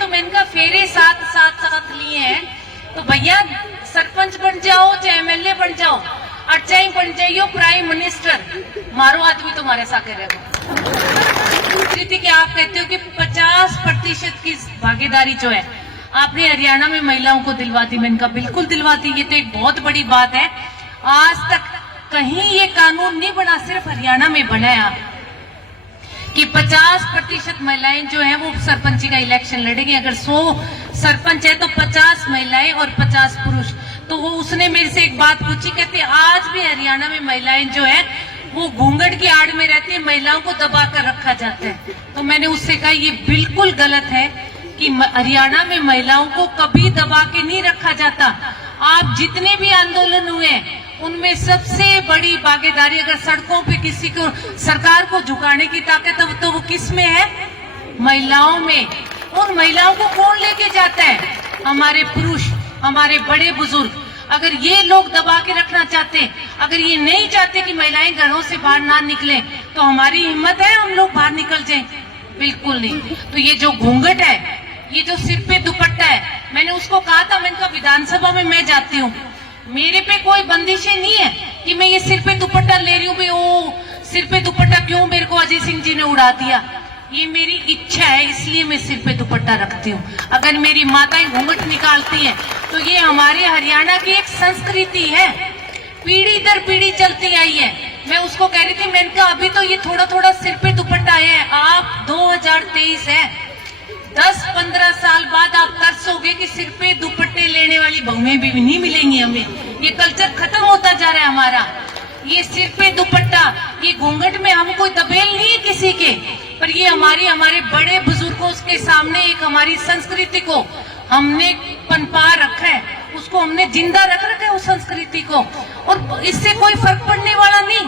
तो मैंने कहा फेरे साथ साथ साथ लिए हैं, तो भैया सरपंच बन जाओ चाहे एमएलए बन जाओ और चाहे बन जाइयो प्राइम मिनिस्टर, मारो आदमी तुम्हारे साथ रहेगा। कि आप कहते हो कि 50% की भागीदारी जो है आपने हरियाणा में महिलाओं को दिलवा दी। मैंने कहा बिल्कुल दिलवा दी, ये तो एक बहुत बड़ी बात है। आज तक कहीं ये कानून नहीं बना, सिर्फ हरियाणा में बना है कि 50% महिलाएं जो है वो सरपंची का इलेक्शन लड़ेगी। अगर 100 सरपंच है तो 50 महिलाएं और 50 पुरुष। तो वो उसने मेरे से एक बात पूछी, कहते आज भी हरियाणा में महिलाएं जो है वो घूंघट की आड़ में रहती है, महिलाओं को दबा कर रखा जाता है। तो मैंने उससे कहा ये बिल्कुल गलत है कि हरियाणा में महिलाओं को कभी दबा के नहीं रखा जाता। आप जितने भी आंदोलन हुए उनमें सबसे बड़ी भागीदारी अगर सड़कों पे किसी को सरकार को झुकाने की ताकत है तो वो किस में है? महिलाओं में। उन महिलाओं को कौन लेके जाता है? हमारे पुरुष, हमारे बड़े बुजुर्ग। अगर ये लोग दबा के रखना चाहते, अगर ये नहीं चाहते कि महिलाएं घरों से बाहर ना निकले, तो हमारी हिम्मत है हम लोग बाहर निकल जाएं? बिल्कुल नहीं। तो ये जो घूंघट है, ये जो सिर पे दुपट्टा है, मैंने उसको कहा था, मैंने कहा विधानसभा में मैं जाती हूँ, मेरे पे कोई बंदिशें नहीं है कि मैं ये सिर पे दुपट्टा ले रही हूँ। भाई ओ सिर पे दुपट्टा क्यों मेरे को अजय सिंह जी ने उड़ा दिया? ये मेरी इच्छा है, इसलिए मैं सिर पे दुपट्टा रखती हूँ। अगर मेरी माताएं घूंघट निकालती हैं तो ये हमारे हरियाणा की एक संस्कृति है, पीढ़ी दर पीढ़ी चलती आई है। मैं उसको कह रही थी, मैंने कहा अभी तो ये थोड़ा थोड़ा सिर पे दुपट्टा है, आप 2023 है, 10-15 साल बाद आप तरसोगे कि सिर पे दुपट्टे लेने वाली बहुएं भी नहीं मिलेंगी हमें। ये कल्चर खत्म होता जा रहा है हमारा। ये सिर पे दुपट्टा, ये घूंघट में हम कोई दबेल नहीं है किसी के, पर ये हमारे बड़े बुजुर्गों के सामने एक हमारी संस्कृति को हमने पनपा रखा है, उसको हमने जिंदा रख रखा है उस संस्कृति को, और इससे कोई फर्क पड़ने वाला नहीं।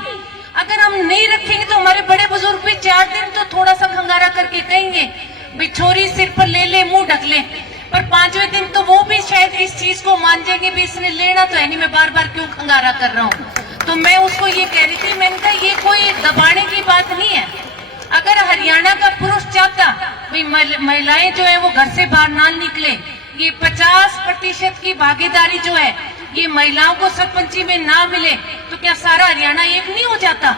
अगर हम नहीं रखेंगे तो हमारे बड़े बुजुर्ग भी 4 दिन तो थोड़ा सा खंगारा करके कहेंगे भाई छोरी सिर पर ले ले, मुंह ढक ले, पर 5वें दिन तो वो भी शायद इस चीज को मान जाएंगे भी इसने लेना तो है नहीं, मैं बार बार क्यों खंगारा कर रहा हूँ। तो मैं उसको ये कह रही थी, मैंने कहा ये कोई दबाने की बात नहीं है। अगर हरियाणा का पुरुष चाहता भाई महिलाएं जो है वो घर से बाहर ना निकले, ये 50% की भागीदारी जो है ये महिलाओं को सरपंची में ना मिले, तो क्या सारा हरियाणा एक नहीं हो जाता?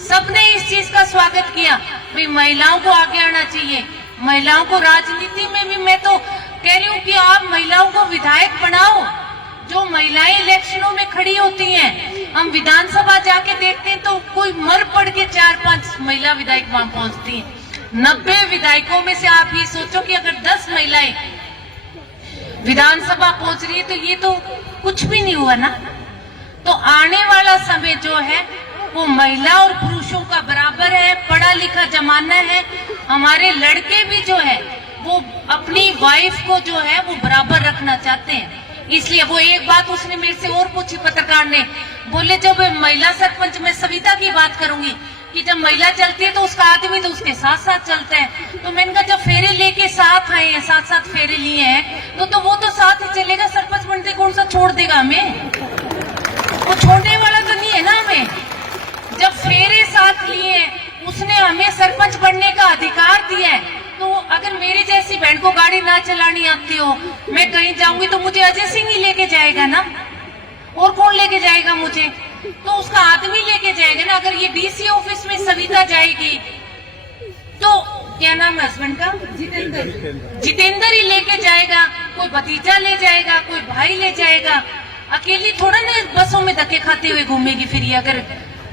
सबने इस चीज का स्वागत किया भाई महिलाओं को आगे आना चाहिए, महिलाओं को राजनीति में भी। मैं तो कह रही हूँ कि आप महिलाओं को विधायक बनाओ। जो महिलाएं इलेक्शनों में खड़ी होती हैं, हम विधानसभा जाके देखते हैं तो कोई मर पड़ के 4-5 महिला विधायक वहां पहुंचती हैं। 90 विधायकों में से आप ये सोचो कि अगर 10 महिलाएं विधानसभा पहुंच रही है तो ये तो कुछ भी नहीं हुआ ना। तो आने वाला समय जो है वो महिला और पुरुषों का बराबर है, पढ़ा लिखा जमाना है। हमारे लड़के भी जो है वो अपनी वाइफ को जो है वो बराबर रखना चाहते हैं। इसलिए वो एक बात उसने मेरे से और पूछी, पत्रकार ने, बोले जब महिला सरपंच, मैं सविता की बात करूंगी कि जब महिला चलती है तो उसका आदमी तो उसके साथ साथ चलता है। तो मैंने कहा जब फेरे लेके साथ आए हैं, साथ साथ फेरे लिए हैं, तो वो तो साथ ही चलेगा। सरपंच बनते कौन सा छोड़ देगा हमें? वो छोड़ने वाला तो नहीं है ना हमें। जब फेरे साथ लिए उसने हमें सरपंच बनने का अधिकार दिया है, तो अगर मेरी जैसी बहन को गाड़ी ना चलानी आती हो, मैं कहीं जाऊंगी तो मुझे अजय सिंह ही लेके जाएगा ना, और कौन लेके जाएगा मुझे? तो उसका आदमी लेके जाएगा ना। अगर ये डीसी ऑफिस में सविता जाएगी तो क्या नाम है हस्बैंड का? जितेंद्र ही लेके जाएगा, कोई भतीजा ले जाएगा, कोई भाई ले जाएगा। अकेली थोड़ा ना बसों में धक्के खाते हुए घूमेगी। फिर ये अगर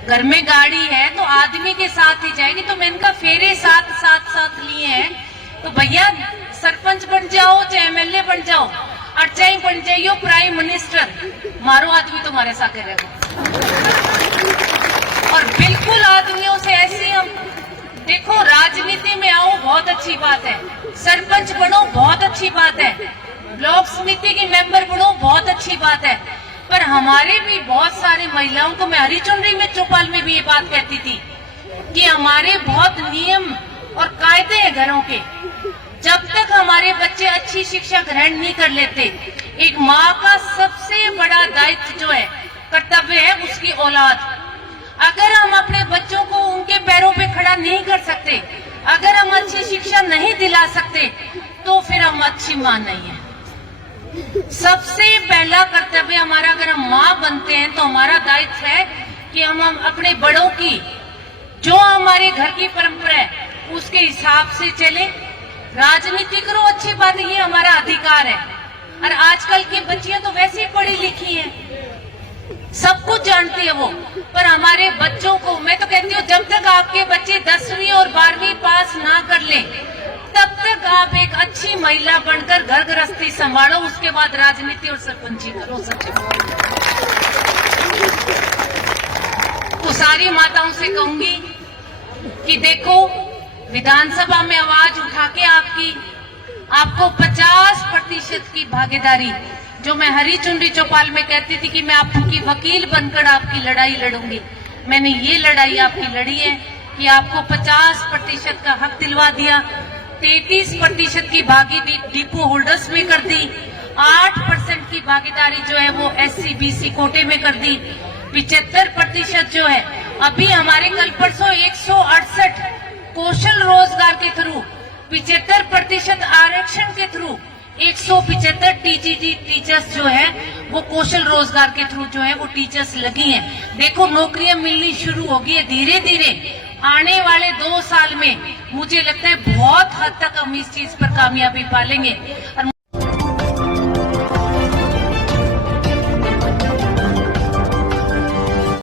घर में गाड़ी है तो आदमी के साथ ही जाएगी। तो मैंने कहा फेरे साथ साथ साथ लिए हैं, तो भैया सरपंच बन जाओ चाहे एमएलए बन जाओ और चाहे बन जाइयो प्राइम मिनिस्टर, मारो आदमी तुम्हारे साथ रहेगा। और बिल्कुल आदमियों से ऐसे हम देखो, राजनीति में आओ बहुत अच्छी बात है, सरपंच बनो बहुत अच्छी बात है, ब्लॉक समिति के मेंबर बनो बहुत अच्छी बात है, पर हमारे भी बहुत सारे महिलाओं को, मैं हरिचुनरी में चौपाल में भी ये बात कहती थी कि हमारे बहुत नियम और कायदे हैं घरों के। जब तक हमारे बच्चे अच्छी शिक्षा ग्रहण नहीं कर लेते, एक माँ का सबसे बड़ा दायित्व जो है, कर्तव्य है उसकी औलाद। अगर हम अपने बच्चों को उनके पैरों पे खड़ा नहीं कर सकते, अगर हम अच्छी शिक्षा नहीं दिला सकते, तो फिर अच्छी माँ नहीं है। सबसे पहला कर्तव्य हमारा, अगर हम माँ बनते हैं तो हमारा दायित्व है कि हम अपने बड़ों की, जो हमारे घर की परंपरा है उसके हिसाब से चले। राजनीति करो, अच्छी बात है, ये हमारा अधिकार है। और आजकल की बच्चियां तो वैसे ही पढ़ी लिखी हैं, सब कुछ जानती है वो, पर हमारे बच्चों को, मैं तो कहती हूँ जब तक आपके बच्चे 10वीं और 12वीं पास ना कर ले तब तक आप एक अच्छी महिला बनकर घर गृहस्थी संभालो, उसके बाद राजनीति और सरपंची करो। सच्ची तो सारी माताओं से कहूंगी कि देखो, विधानसभा में आवाज उठा के आपको 50% की भागीदारी, जो मैं हरी चुनरी चौपाल में कहती थी कि मैं आपकी वकील बनकर आपकी लड़ाई लड़ूंगी, मैंने ये लड़ाई आपकी लड़ी है कि आपको 50% का हक दिलवा दिया। 33% की भागीदारी डिपो होल्डर्स में कर दी, 8% की भागीदारी जो है वो SC/BC कोटे में कर दी, 75% जो है अभी हमारे कल परसों 168 कौशल रोजगार के थ्रू, 75% आरक्षण के थ्रू 175 TGT टीचर्स जो है वो कौशल रोजगार के थ्रू जो है वो टीचर्स लगी हैं। देखो, नौकरियां मिलनी शुरू होगी है धीरे धीरे। आने वाले 2 साल में मुझे लगता है बहुत हद तक हम इस चीज पर कामयाबी पालेंगे। और